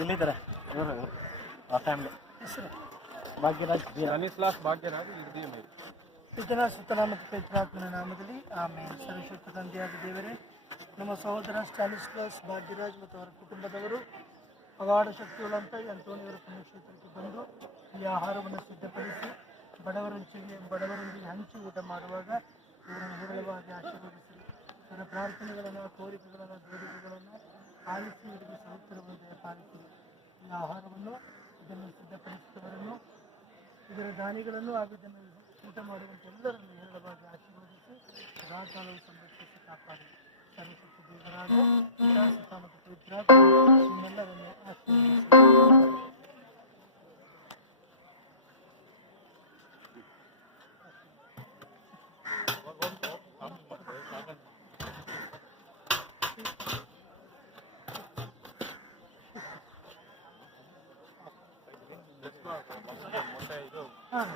ಇಲ್ಲಿದ್ದಾರೆ ಇವರು ಆ ಫ್ಯಾಮಿಲಿ ಹೆಸರು ಭಾಗ್ಯರಾಜ್ ಭಾಗ್ಯರಾಜ್ ಪಿತನ ಸುತ್ತಲ ಮತ್ತು ಪವಿತ್ರಾತ್ಮನ ನಾಮದಲ್ಲಿ ಆಮೇಲೆ ಸರ್ವಶಕ್ತ ತಂದೆಯಾದ ದೇವರೇ, ನಮ್ಮ ಸಹೋದರ ಸ್ಟಾನಿಸ್ಲಾಸ್ ಭಾಗ್ಯರಾಜ್ ಮತ್ತು ಅವರ ಕುಟುಂಬದವರು ಅಗಾಢ ಶಕ್ತಿಗಳಂತ ಅಂತೋಣಿಯವರ ಪುಣ್ಯಕ್ಷೇತ್ರಕ್ಕೆ ಬಂದು ಈ ಆಹಾರವನ್ನು ಸಿದ್ಧಪಡಿಸಿ ಬಡವರೊಂದಿಗೆ ಹಂಚಿ ಊಟ ಮಾಡುವಾಗ ಇವರನ್ನು ಹೇರಳವಾಗಿ ಆಶೀರ್ವದಿಸಿ ಅವರ ಪ್ರಾರ್ಥನೆಗಳನ್ನು, ಕೋರಿಕೆಗಳನ್ನು, ಬೇಡಿಕೆಗಳನ್ನು ಆಲಿಸಿ ಇವರಿಗೆ ಸೌಖ್ಯವಂತೆ ಪಾಲಿಸಿ ಈ ಆಹಾರವನ್ನು ಇದನ್ನು ಸಿದ್ಧಪಡಿಸಿದವರನ್ನು, ಇದರ ದಾನಿಗಳನ್ನು ಹಾಗೂ ಇದನ್ನು ಊಟ ಮಾಡುವಂತೆ ಎಲ್ಲರನ್ನು ಹೇರಳವಾಗಿ ಆಶೀರ್ವದಿಸಿ ಸದಾಕಾಲವು ಸಂರಕ್ಷಿಸಿ ಕಾಪಾಡಿ ಸರ್ವಶಕ್ತಿ ದೇವರಾದ ಪಿತಾ ಮತ್ತು ಪವಿತ್ರಾತ್ಮ ನಿಮ್ಮೆಲ್ಲರನ್ನು ಆಶೀರ್ವದಿಸಿ. ಹಾಂ